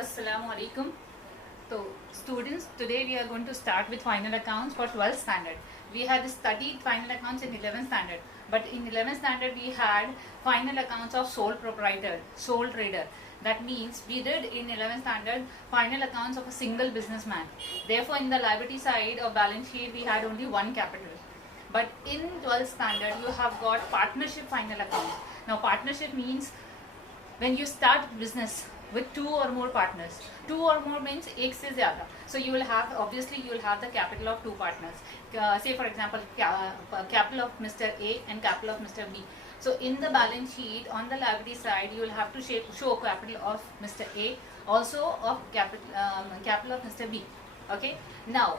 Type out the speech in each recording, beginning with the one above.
Assalamu alaikum. So, students, today we are going to start with final accounts for 12th standard. We had studied final accounts in 11th standard, but in 11th standard we had final accounts of sole proprietor, sole trader. That means we did in 11th standard final accounts of a single businessman. Therefore, in the liability side of balance sheet, we had only one capital. But in 12th standard, you have got partnership final account. Now, partnership means when you start business with two or more partners. Two or more means एक से ज़्यादा. So you will have, obviously you will have the capital of two partners. Say for example capital of Mr. A and capital of Mr. B. So in the balance sheet on the liability side you will have to show capital of Mr. A, also of capital of Mr. B. Okay. Now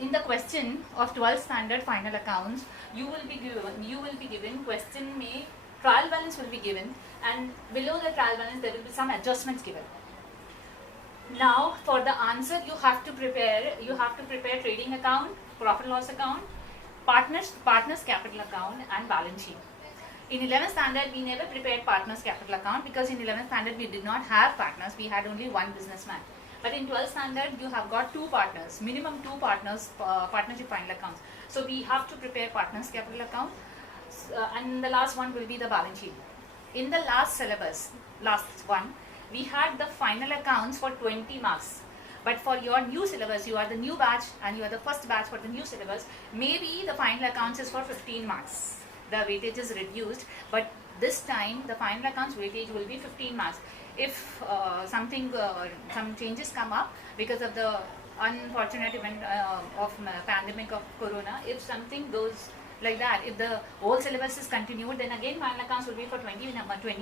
in the question of 12th standard final accounts you will be given question में trial balance will be given, and below the trial balance there will be some adjustments given. Now for the answer you have to prepare trading account, profit and loss account, partners capital account and balance sheet. In 11th standard we never prepared partners capital account because in 11th standard we did not have partners, we had only one businessman. But in 12th standard you have got two partners, minimum two partners, partnership final accounts. So we have to prepare partners capital account. And the last one will be the balance sheet. In the last syllabus, last one, we had the final accounts for 20 marks. But for your new syllabus, you are the new batch and you are the first batch for the new syllabus, maybe the final accounts is for 15 marks. The weightage is reduced, but this time the final accounts weightage will be 15 marks. If some changes come up because of the unfortunate event of pandemic of corona, if something goes like that, if the whole syllabus is continued, then again final accounts will be for 20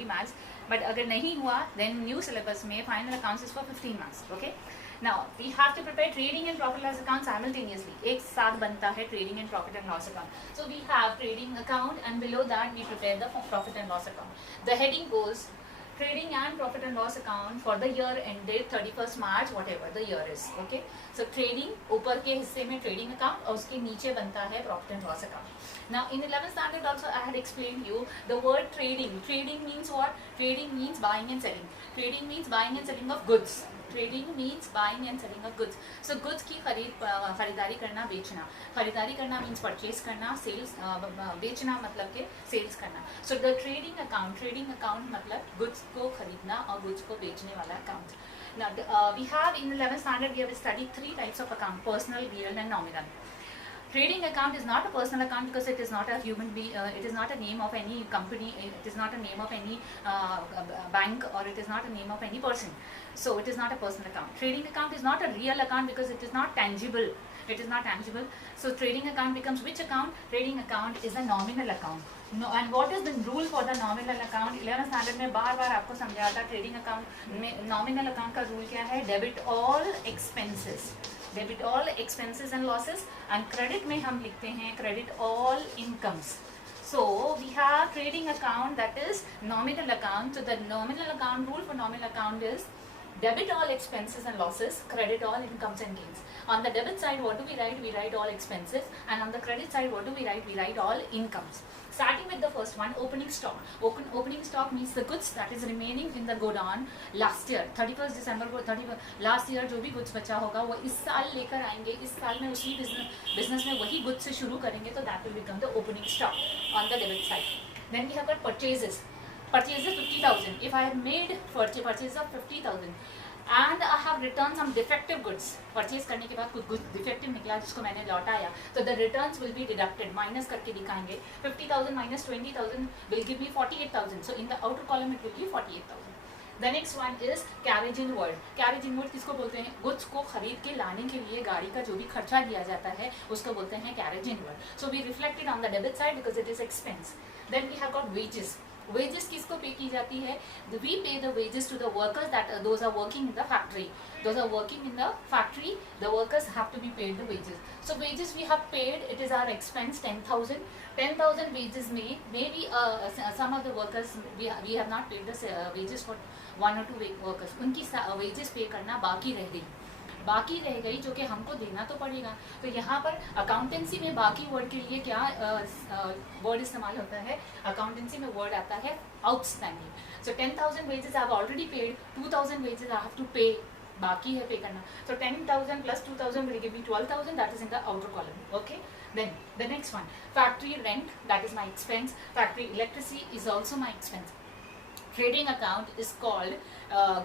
marks. But agar nahi hua, then new syllabus mein final accounts is for 15 marks. Okay. Now we have to prepare trading and profit and loss account simultaneously. एक साथ बनता है trading and profit and loss account. So we have trading account and below that we prepare the profit and loss account. The heading goes trading and profit and loss account for the year ended 31st March, whatever the year is. Okay. So trading ऊपर के हिस्से में trading account और उसके नीचे बनता है profit and loss account. Now in 11th standard also I had explained you the word trading. Trading means what? Trading means buying and selling. Trading means buying and selling of goods. Trading means buying and selling of goods. So goods की खरीदारी करना, बेचना. खरीदारी करना means purchase करना, sales बेचना मतलब के sales करना. So the trading account मतलब goods को खरीदना और goods को बेचने वाला account. Now we have in 11th standard we have studied three types of account: personal, real and nominal. Trading account is not a personal account because it is not a human being, it is not a name of any company, it is not a name of any bank, or it is not a name of any person. So it is not a personal account. Trading account is not a real account because it is not tangible. It is not tangible. So trading account becomes which account? Trading account is a nominal account. No, and what is the rule for the nominal account? 11th standard में बार आपको समझाया था trading account में nominal account का rule क्या है? Debit all expenses. Debit all expenses and losses, and credit में हम लिखते हैं credit all incomes. So we have trading account, that is nominal account. So the nominal account rule for nominal account is debit all expenses and losses, credit all incomes and gains. On the debit side, what do we write? We write all expenses, and on the credit side, what do we write? We write all incomes. Starting with the first one, opening stock. Opening stock means the goods that is remaining in the godown last year, 31st December को 31 last year जो भी goods बचा होगा वो इस साल लेकर आएंगे, इस साल में उसी business में वही goods से शुरू करेंगे, तो that will become the opening stock on the debit side. Then we have got purchases. Purchases 50,000. If I have made purchase of 50,000 and I have returned some defective goods, purchase करने के बाद कुछ goods defective निकला जिसको मैंने लौटाया, तो the returns will be deducted, minus करके दिखाएंगे. 50,000 minus 20,000 will give me 48,000. So in the outer column it will be 48,000. The next one is carriage inward. Carriage inward किसको बोलते हैं? Goods को खरीद के लाने के लिए गाड़ी का जो भी खर्चा दिया जाता है उसको बोलते हैं carriage inward. So we reflect it on the debit side because it is expense. Then we have got wages. Wages किसको पे की जाती है? We pay the wages to the workers that those are working in the factory. Those are working in the factory. The workers have to be paid the wages. So wages we have paid. It is our expense 10,000. 10,000 wages may maybe some of the workers we have not paid the wages for one or two workers. उनकी wages pay करना बाकी रह गई. बाकी रह गई जो कि हमको देना तो पड़ेगा। तो यहाँ पर अकाउंटेंसी में बाकी वर्ड के लिए क्या वर्ड इस्तेमाल होता है? अकाउंटेंसी में वर्ड आता है outstanding. So 10,000 wages I have already paid, 2,000 wages I have to pay, बाकी है पे करना। So 10,000 plus 2,000 will give me 12,000. That is in the outer column. Okay. Then the next one, factory rent, that is my expense. Factory electricity is also my expense. Trading account is called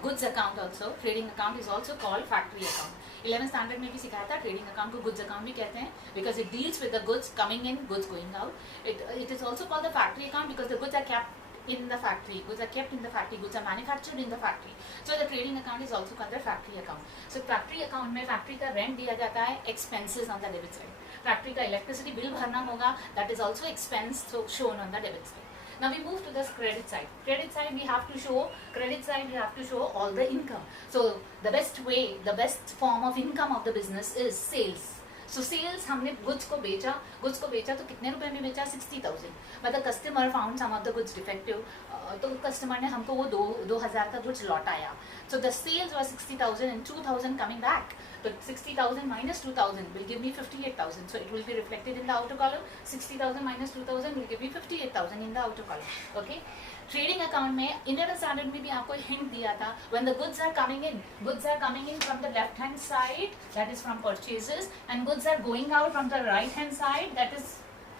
goods account also. Trading account is also called factory account. 11th standard में भी सिखाया था trading account को goods account भी कहते हैं because it deals with the goods coming in, goods going out. It is also called the factory account because the goods are kept in the factory, goods are kept in the factory, goods are manufactured in the factory. So the trading account is also called the factory account. So factory account में factory का rent दिया जाता है, expenses on the debit side. Factory का electricity bill भरना होगा, that is also expense so shown on the debit side. Now we move to the credit side. Credit side we have to show all the income. So the best way, the best form of income of the business is sales. So sales हमने goods को बेचा तो कितने रुपए में बेचा? 60,000. मतलब customer found some of the goods defective, तो कस्टमर ने हमको वो 2,000 का गुड्स लौटाया. So the sales were 60,000 and 2,000 coming back. तो 60,000 minus 2,000 will give me 58,000. So it will be reflected in the outer column. 60,000 minus 2,000 will give me 58,000 in the outer column. Okay. Trading account में 11th standard में भी आपको hint दिया था, when the goods are coming in from the left hand side, that is from purchases, and goods are going out from the right hand side, that is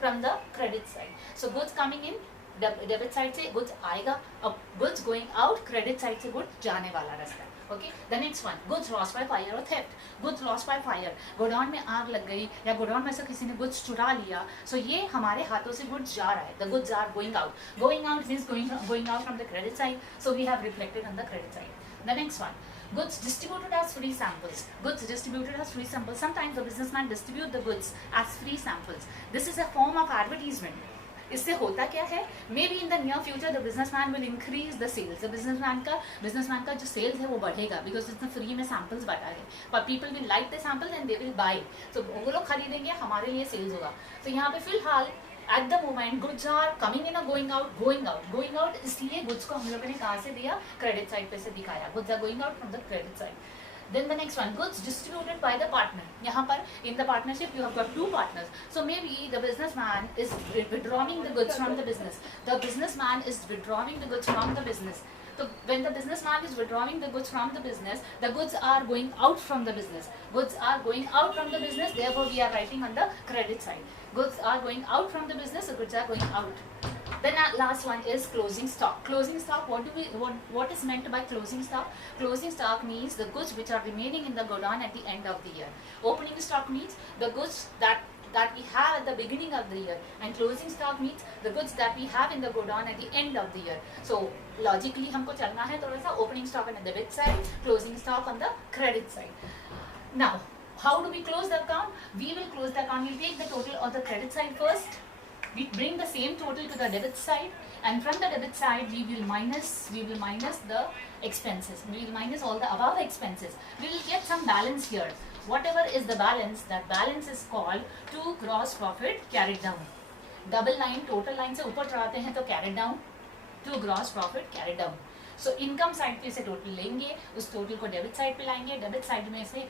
from the credit side. So goods coming in debit side से goods आएगा, और goods going out credit side से गुड्स जाने वाला रास्ता. Okay. The next one, goods lost by fire और theft. Goods lost by fire, godown में आग लग गई या गोडाउन में से किसी ने गुड्स चुरा लिया, सो ये हमारे हाथों से गुड्स जा रहा है. The goods are going out means going out from the credit side, so we have reflected on the credit side. The next one, goods distributed as free samples. Sometimes the businessman distribute the goods as free samples. This is a form of advertisement. इससे होता क्या है? Maybe in the near future the businessman will increase the sales. The businessman का जो sales है वो बढ़ेगा because इसने फ्री में सैम्पल्स बांटा है, पर people will like the samples and they will buy. तो वो लोग खरीदेंगे, हमारे लिए सेल्स होगा. तो यहाँ पे फिलहाल at the moment goods are coming in, going out, इसलिए गुड्स को हम लोगों ने कहाँ से दिया? क्रेडिट साइड पे से दिखाया. Goods are going out from the credit side. Then the next one, goods distributed by the partner. यहाँ पर in the partnership you have got two partners. So maybe the businessman is withdrawing the goods from the business. The businessman is withdrawing the goods from the business. So when the businessman is withdrawing the goods from the business, the goods are going out from the business. Therefore we are writing on the credit side. Goods are going out from the business, so goods are going out. Then last one is closing stock. Closing stock, what is meant by closing stock? Closing stock means the goods which are remaining in the godown at the end of the year. Opening stock means the goods that we have at the beginning of the year, and closing stock means the goods that we have in the godown at the end of the year. So logically हमको चलना है थोड़ा सा, opening stock on the debit side, closing stock on the credit side. Now how do we close the account? We will close the account, we'll take the total on the credit side first. We bring the same total to the debit side, and from the debit side we will minus the expenses. We will minus all the above expenses. We will get some balance here. Whatever is the balance, that balance is called to gross profit carried down. Double line, total line से ऊपर चढ़ाते हैं तो carried down, to gross profit carried down. So income side पे से total लेंगे, उस total को डेबिट साइड पे लाएंगे, डेबिट साइड में से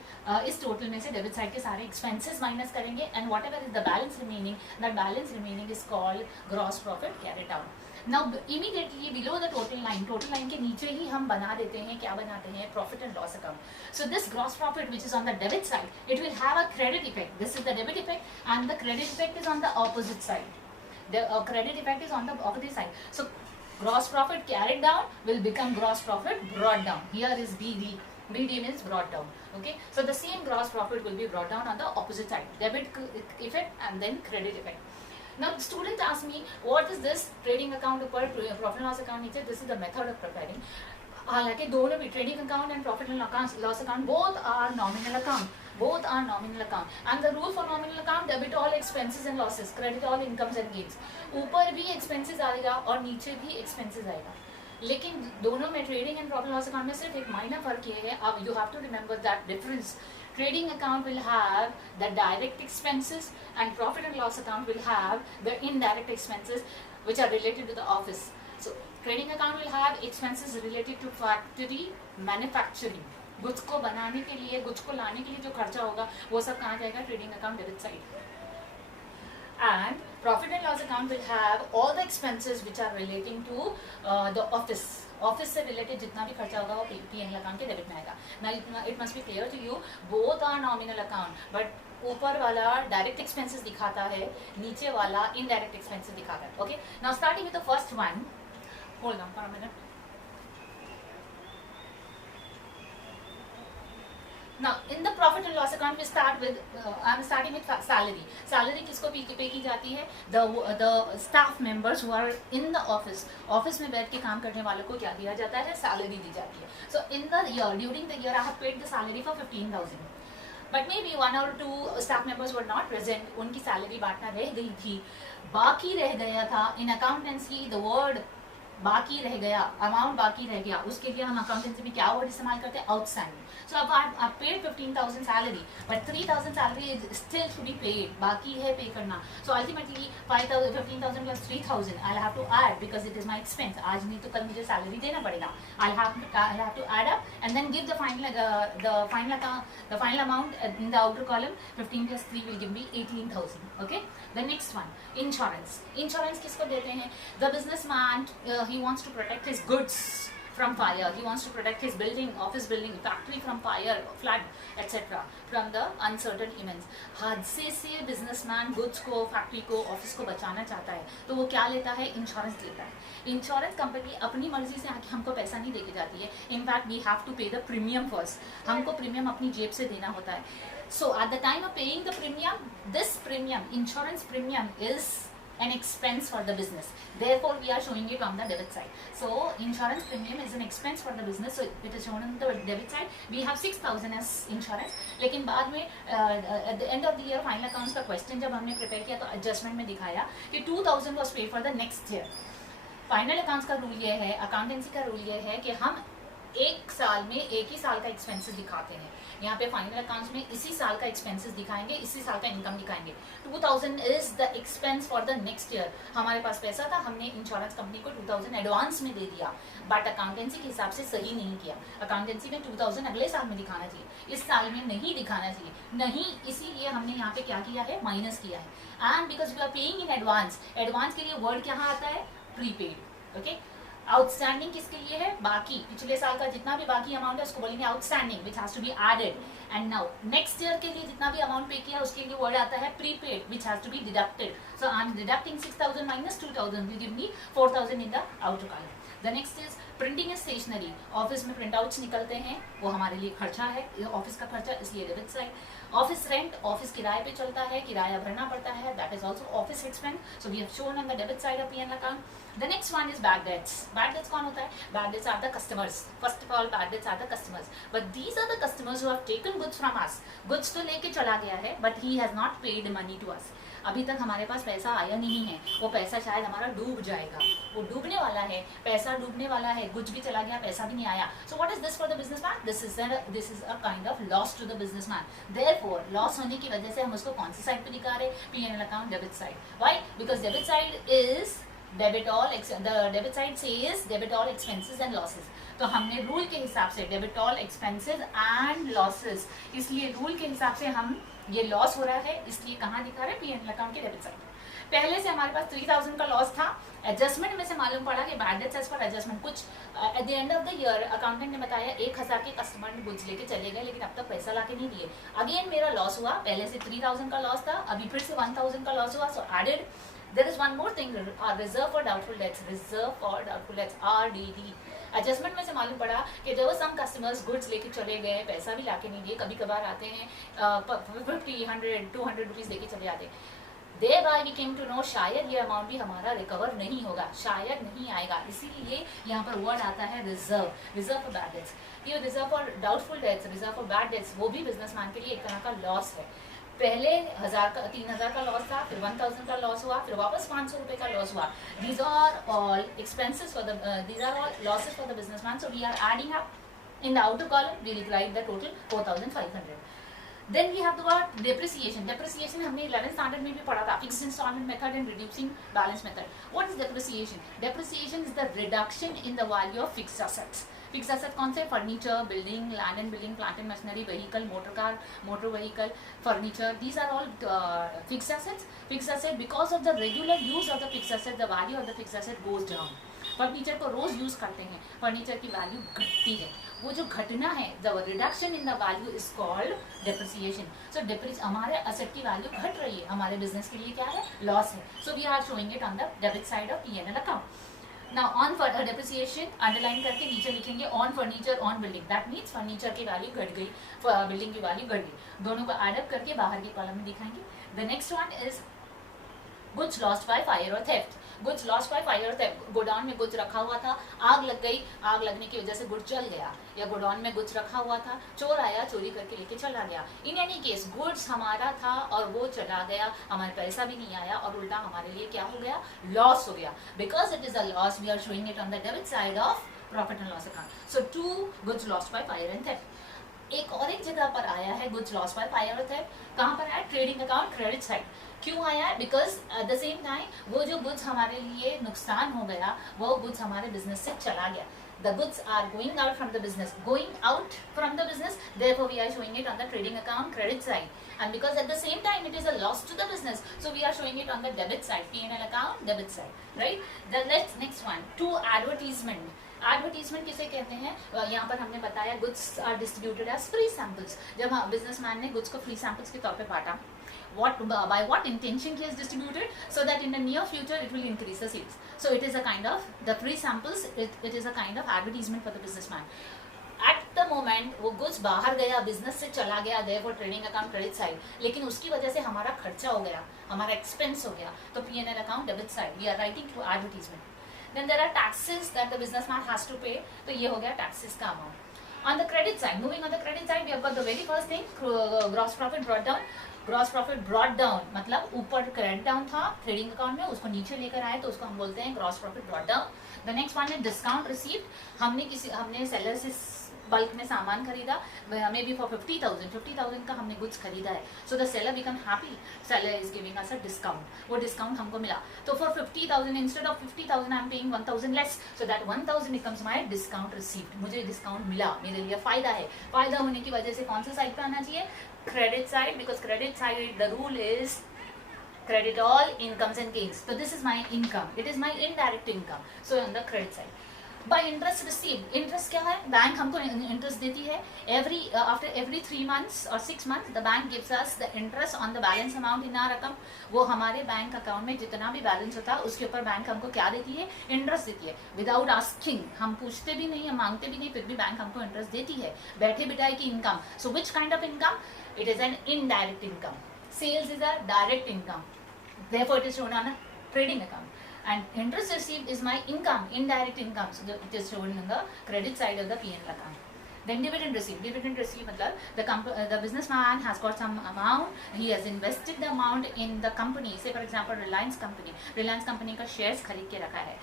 इस टोटल में से डेबिट साइड के सारे एक्सपेंसेस माइनस करेंगे, and what ever is the balance remaining, that balance remaining is called gross profit carried down. Now immediately below the total line के नीचे ही हम बना देते हैं, क्या बनाते हैं? Profit and loss account. So this gross profit which is on the debit side, it will have a credit effect. This is the debit effect and the credit effect is on the opposite side. The credit effect is on the opposite side. So gross profit carried down will become gross profit brought down. Here is BD. BD means brought down. Okay. So the same gross profit will be brought down on the opposite side. Debit effect and then credit effect. Now students ask me, what is this trading account or profit and loss account? This is the method of preparing. हालांकि दोनों भी trading account and profit and loss account both are nominal account. And the rule for nominal account, debit all expenses and losses, credit all incomes and gains. ऊपर भी expenses आएगा और नीचे भी expenses आएगा, लेकिन दोनों में trading and profit loss account में सिर्फ एक माइनर फर्क ये है. अब you have to remember that difference. Trading account will have the direct expenses and profit and loss account will have the indirect expenses which are related to the office. So trading account will have expenses related to factory manufacturing. Goods को बनाने के लिए, goods को लाने के लिए जो खर्चा होगा वो सब कहाँ जाएगा? Trading account debit side. And profit and loss account will have all the expenses which are relating to the office. Office से रिलेटेड जितना भी खर्चा होगा वो P&L अकाउंट के डेबिट में आएगा. Now it must be clear to you, both are nominal account, but ऊपर वाला डायरेक्ट एक्सपेंसेस दिखाता है, नीचे वाला इनडायरेक्ट एक्सपेंसेस दिखाता है. Okay, now starting with the first one. Hold on for a minute. Now in the profit and loss account we start with I'm starting with salary. Salary किसको पे की जाती है? The staff members who are in the office. Office में बैठ के काम करने वालों को क्या दिया जाता है? सैलरी दी जाती है. So in the year, during the year I have paid the salary for 15,000. But maybe 1 or 2 staff members were not present. उनकी सैलरी बांटना रह गई थी, बाकी रह गया था. In accountancy the word बाकी रह गया, अमाउंट बाकी रह गया, उसके लिए हम अकाउंटेंसी में क्या वर्ड इस्तेमाल करते हैं? आउटस्टैंडिंग. सो अब आप paid 15,000 salary, but 3,000 salary is still to be paid, बाकी है पे करना. So ultimately 15,000 plus 3,000 I have to add because it is my expense. आज नहीं तो कल मुझे सैलरी देना पड़ेगा. I have to add up and then give the final amount in the outer column. 15 plus 3 will give me 18,000. Okay, the next one, insurance. Insurance किसको देते हैं? The businessman, he wants to protect his goods from fire, he wants to protect his building, office building, factory from fire, flood, etc. from the uncertain events. हादसे से businessman goods को, factory को, office को बचाना चाहता है, तो वो क्या लेता है? इंश्योरेंस लेता है. इंश्योरेंस कंपनी अपनी मर्जी से आके हमको पैसा नहीं देके जाती है. इनफैक्ट वी हैव टू पे द प्रीमियम फर्स्ट. हमको प्रीमियम अपनी जेब से देना होता है. So at the time of paying the premium, this premium, insurance premium, is an expense for the business. Therefore, we are showing it on the debit side. So, insurance premium is an expense for the business. So, it is shown on the debit side. We have 6,000 as insurance. लेकिन बाद में at the end of the year final accounts का question जब हमने prepare किया तो adjustment में दिखाया कि 2,000 was paid for the next year. Final accounts का रूल ये है, accountancy का रूल ये है कि हम एक साल में एक ही साल का एक्सपेंसेस दिखाते हैं. यहाँ पे फाइनल अकाउंट्स में इसी साल का एक्सपेंसेस दिखाएंगे, इसी साल का इनकम दिखाएंगे. 2,000 is the expense for the next year. हमारे पास पैसा था, हमने इंश्योरेंस कंपनी को 2,000 एडवांस में दे दिया, बट अकाउंटेंसी के हिसाब से सही नहीं किया. अकाउंटेंसी में 2,000 अगले साल में दिखाना चाहिए, इस साल में नहीं दिखाना चाहिए. नहीं, इसीलिए हमने यहाँ पे क्या किया है? माइनस किया है. And because we are paying in advance. Advance के लिए वर्ड क्या आता है? प्रीपेड. ओके, आउटस्टैंडिंग किसके लिए है? बाकी, पिछले साल का जितना भी बाकी अमाउंट है उसको बोलेंगे outstanding, which has to be added. And now next year के लिए जितना भी अमाउंट पे किया उसके लिए वर्ड आता है prepaid, which has to be deducted. So I am deducting 6,000 minus 2,000 will give me 4,000 in the outer column. The next is printing and stationery. Office में प्रिंट आउट्स निकलते हैं, वो हमारे लिए खर्चा है, ऑफिस का खर्चा, इसलिए debit side. Office rent, office किराए पे चलता है, किराया भरना पड़ता है, that is also office expense. So we have shown on the debit side of P&L account. The next one is bad debts. Bad debts कौन होता है? Bad debts are the customers. First of all, bad debts are the customers. But these are the customers who have taken goods from us. Goods तो लेके चला गया है, but he has not paid money to us. अभी तक हमारे पास पैसा आया नहीं है, वो पैसा शायद हमारा डूब जाएगा, वो डूबने वाला है, पैसा डूबने वाला है, गुड्स भी चला गया, पैसा भी नहीं आया. So what is this for the businessman? This is a kind of loss to the businessman. Therefore, loss होने की वजह से हम उसको कौन सी साइड पे दिखा रहे? P&L account debit side. Why? Because debit side is debit all. the debit side says debit all expenses and losses. तो हमने रूल के हिसाब से debit all expenses and losses, इसलिए रूल के हिसाब से हम ये लॉस हो रहा है, इसलिए कहाँ दिखा रहे? P&L अकाउंट के डेबिट साइड. पहले से हमारे पास 3,000 का लॉस था. एडजस्टमेंट में से मालूम पड़ा कि bad debts as per adjustment कुछ at the end of the year accountant ने बताया 1,000 के कस्टमर ने गुड्स लेके चले गए, लेकिन अब तक पैसा लाके नहीं दिए. अगेन मेरा लॉस हुआ. पहले से 3,000 का लॉस था, अभी फिर से 1,000 का लॉस हुआ. सो added. There is one more thing, reserve for doubtful debts. Reserve for doubtful debts, RDD. Adjustment में से मालूम पड़ा कि जब सम कस्टमर्स गुड्स लेके चले गए, पैसा भी लाके नहीं दिए, कभी कभार आते हैं 50, 100, 200 रुपीज लेके चले आते. Thereby we came to know शायद ये अमाउंट भी हमारा रिकवर नहीं होगा, शायद नहीं आएगा, इसीलिए यहाँ पर वर्ड आता है reserve. Reserve for bad debts. ये reserve for doubtful debts, reserve for bad debts, वो भी बिजनेसमैन के लिए एक तरह का लॉस है. पहले 3,000 का लॉस था, फिर 1,000 का लॉस हुआ, फिर वापस 500 रुपए का लॉस हुआ. These are all expenses for the these are all losses for the businessman. So we are adding up in the outer column. We will write the total 4,500. Then we have the word depreciation. Depreciation हमने 11th standard में भी पढ़ा था, fixed installment method and reducing balance method. What is depreciation? Depreciation is the reduction in the value of fixed assets. Fix asset कौन से? Furniture, building, land and building, plant and machinery, vehicle, motor car, motor vehicle, furniture, these are all fixed assets. Fixed asset, because of the regular use of the fixed asset, the value of the fixed asset goes down. Furniture को रोज use करते हैं, furniture की value घटती है, वो जो घटना है, the reduction in the value is called depreciation. So हमारे असेट की वैल्यू घट रही है, हमारे बिजनेस के लिए क्या है? लॉस है. So we are showing it on the debit side of P&L account. Now on for depreciation underline करके नीचे लिखेंगे on furniture on building. That means furniture की वैल्यू घट गई, बिल्डिंग की वैल्यू घट गई. दोनों को एड अप करके बाहर के कॉलम में दिखाएंगे. The next one is goods lost by fire और theft. Goods lost by fire और थेफ्ट. गोडाउन में गुड्स रखा हुआ था, आग लग गई, आग लगने की वजह से गुड्स जल गया, या गोडाउन में गुड्स रखा हुआ था, चोर आया, चोरी करके लेके चला गया. इन एनी केस गुड्स हमारा था और वो चला गया, हमारे पैसा भी नहीं आया और उल्टा हमारे लिए क्या हो गया? लॉस हो गया. Because it is a loss we are showing it on the debit side of profit and loss account. So 2 goods lost by fire and theft. एक जगह पर आया है गुड्स लॉस बाय फायर और थेफ्ट. कहाँ पर आया? Trading account credit side. क्यों आया है? Because at the same time वो जो गुड्स हमारे लिए नुकसान हो गया, वो गुड्स हमारे बिजनेस से चला गया. The goods are going out from the business, therefore we are showing it on the trading account credit side. And because at the same time it is a loss to the business, so we are showing it on the debit side, P&L account debit side, right? The next one, to advertisement. Advertisement किसे कहते हैं? यहाँ पर हमने बताया goods are distributed as free samples. जब businessman ने goods को फ्री सैम्पल्स के तौर पे बांटा, by what intention he has distributed? So that in the near future it will increase the sales. So it is a kind of the free samples, it is a kind of advertisement for the businessman. At the moment वो goods बाहर गया, business से चला गया, therefore trading account credit side. लेकिन उसकी वजह से हमारा खर्चा हो गया, हमारा एक्सपेंस हो गया, तो P&L account debit side. We are writing to advertisement. Then there are taxes that the businessman has to pay. तो ये हो गया taxes का amount. On the credit side, moving on the credit side, we have got the very first thing, gross profit brought down. Gross profit brought down मतलब ऊपर credit down था trading account में, उसको नीचे लेकर आए तो उसको हम बोलते हैं gross profit brought down. The next one है डिस्काउंट रिसीव्ड. हमने सेलर से बल्क में सामान खरीदा, मे बी फॉर 50,000 का हमने गुड्स खरीदा है. So the seller become happy, seller is giving us a discount. वो डिस्काउंट हमको मिला, तो for 50,000 instead of 50,000 I am paying 1,000 less. So that 1,000 becomes my discount received. मुझे डिस्काउंट मिला, मेरे लिए फायदा है. फायदा होने की वजह से कौन सा साइड पर आना चाहिए? Credit side, because credit side the rule is credit all incomes and gains. So this is my income, it is my indirect income. So on the credit side, by interest received, interest क्या है? Bank हमको interest देती है. After every 3 months or 6 months the bank gives us the interest on the balance amount in our account. वो हमारे bank account में जितना भी बैलेंस होता है उसके ऊपर बैंक हमको क्या देती है? इंटरेस्ट देती है. विदाउट आस्किंग, हम पूछते भी नहीं, हम मांगते भी नहीं, फिर भी बैंक हमको इंटरेस्ट देती है. बैठे बिठाए की income. So which kind of income? It is an indirect income. Sales is a direct income. Therefore, it is shown on a trading account. And interest received is my income, indirect income. So it is shown on the credit side of the P&L account. Then dividend received. Dividend received मतलब the businessman has got some amount. He has invested the amount in the company. Say for example, Reliance company. Reliance company का shares खरीद के रखा है.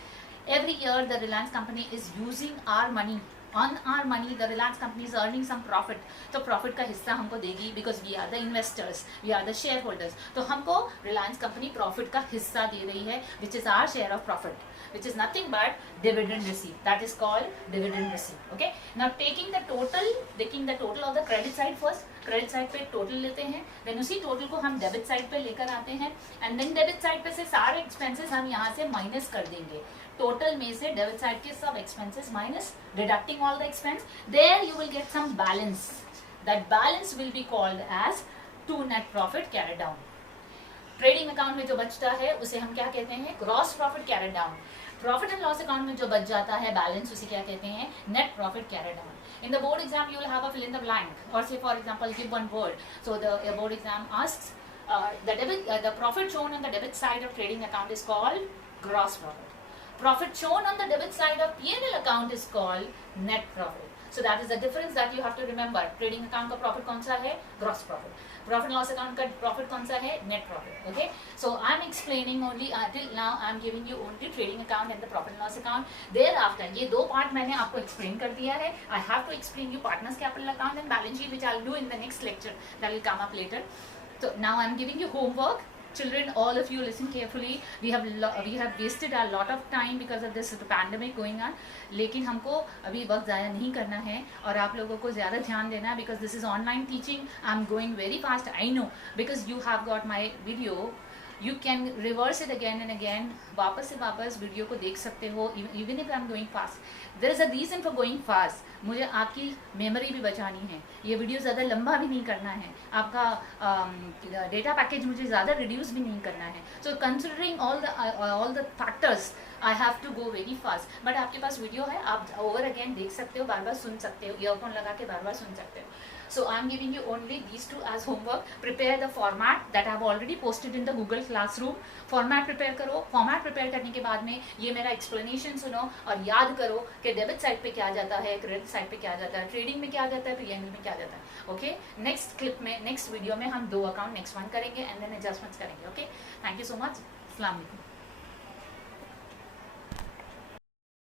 Every year, the Reliance company is using our money. On our money, the Reliance company is earning some profit. तो profit का हिस्सा हमको देगी because we are the investors, we are the shareholders. तो हमको Reliance company profit का हिस्सा दे रही है, which is our share of profit, which is nothing but dividend receipt. That is called dividend receipt. Okay. Now taking the total of the credit side first. Credit side पे total लेते हैं, then उसी total को हम debit side पे लेकर आते हैं, एंड देन डेबिट साइड पे से सारे एक्सपेंसेस हम यहाँ से माइनस कर देंगे. टोटल में से डेबिट साइड के सब expenses minus, deducting all the expense, there you will get some balance. That balance will be called as to net profit carried down. Trading account में जो बचता है उसे हम क्या कहते हैं? Gross profit carried down. Profit and loss account में जो बच जाता है बैलेंस, उसे क्या कहते हैं? Net profit carried down. In the board exam, you will have a fill in the blank, or say for example, give one word. So the board exam asks the profit shown on the debit side of trading account is called gross profit. Profit shown on the debit side of P&L account is called net profit. So that is the difference that you have to remember. Trading account का profit कौन सा है? Gross profit. Profit loss account का profit कौन सा है? Net profit. Okay. So I am explaining only till now. I am giving you only trading account and the profit loss account. Thereafter ये दो part मैंने आपको explain कर दिया है. I have to explain you partners capital account and balance sheet, which I will do in the next lecture. That will come up later. So now I am giving you homework. Children, all of you listen carefully. We have wasted a lot of time because of this pandemic going on. लेकिन हमको अभी वक्त ज़ाया नहीं करना है और आप लोगों को ज़्यादा ध्यान देना है because this is online teaching. I'm going very fast. I know because you have got my video. You can reverse it again and again. वापस से वापस वीडियो को देख सकते हो. Even if I'm going fast, there is a reason for going fast. मुझे आपकी memory भी बचानी है. ये वीडियो ज़्यादा लंबा भी नहीं करना है. आपका डेटा पैकेज मुझे ज़्यादा रिड्यूस भी नहीं करना है. So considering all the factors, I have to go very fast. But आपके पास वीडियो है, आप ओवर अगेन देख सकते हो, बार बार सुन सकते हो, ईयरफोन लगा के बार बार सुन सकते हो. So I am giving you only these two as homework. Prepare the format that I have already posted in the Google Classroom. Format prepare करो. Format prepare करने के बाद में ये मेरा explanation सुनो और याद करो कि डेबिट साइड पे क्या जाता है, क्रेडिट साइड पे क्या जाता है, ट्रेडिंग में क्या जाता है, P&L में क्या जाता है. ओके, नेक्स्ट क्लिप में, नेक्स्ट वीडियो में हम 2 अकाउंट नेक्स्ट वन करेंगे एंड देन एडजस्टमेंट्स करेंगे. Okay, thank you so much. अस्सलाम वालेकुम.